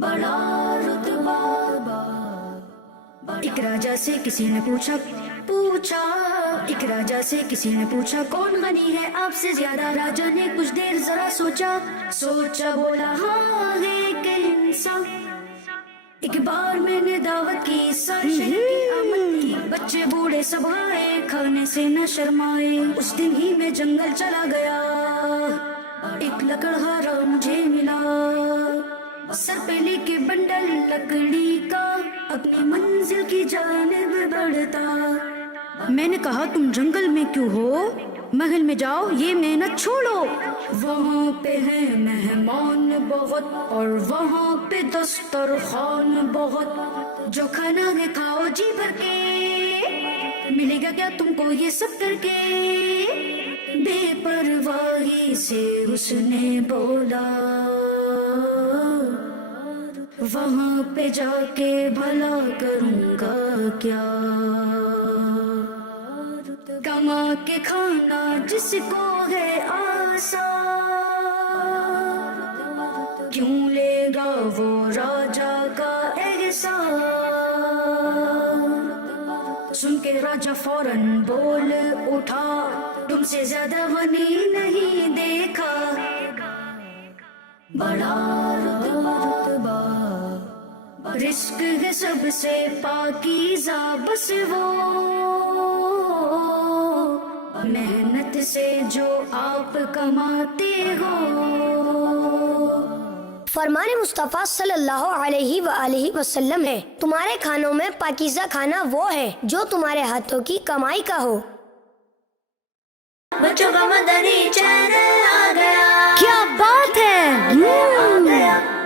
بڑا رتبہ. ایک راجا سے کسی نے پوچھا ایک راجا سے کسی نے پوچھا کون غنی ہے آپ سے زیادہ. راجا نے کچھ دیر ذرا سوچا بولا ہاں ہے ایک انسان. ایک بار میں نے دعوت کی سارے شہر کی آمد کی. بچے بوڑھے سب آئے کھانے سے نہ شرمائے. اس دن ہی میں جنگل چلا گیا. ایک لکڑہارا مجھے ملا. سر پہ لے کے بنڈل لکڑی کا اپنی منزل کی جانب بڑھتا. میں نے کہا تم جنگل میں کیوں ہو؟ محل میں جاؤ یہ محنت چھوڑو. وہاں پہ ہیں مہمان بہت اور وہاں پہ دسترخوان بہت. جو کھانا ہے کھاؤ جی بھر کے. ملے گا کیا تم کو یہ سب کر کے؟ بے پرواہی سے اس نے بولا وہاں پہ جا کے بھلا کروں گا کیا. کما کے کھانا جس کو ہے آسان کیوں لے گا وہ راجا کا احسان. سن کے راجا فوراً بول اٹھا تم سے زیادہ غنی نہیں دیکھا. بڑا رتبہ رزق ہے سب سے پاکیزہ بس وہ محنت سے جو آپ کماتے ہو. فرمان مصطفیٰ صلی اللہ علیہ وآلہ وسلم ہے تمہارے کھانوں میں پاکیزہ کھانا وہ ہے جو تمہارے ہاتھوں کی کمائی کا ہو. بچوں کا مدنی چینل آ گیا. کیا بات ہے.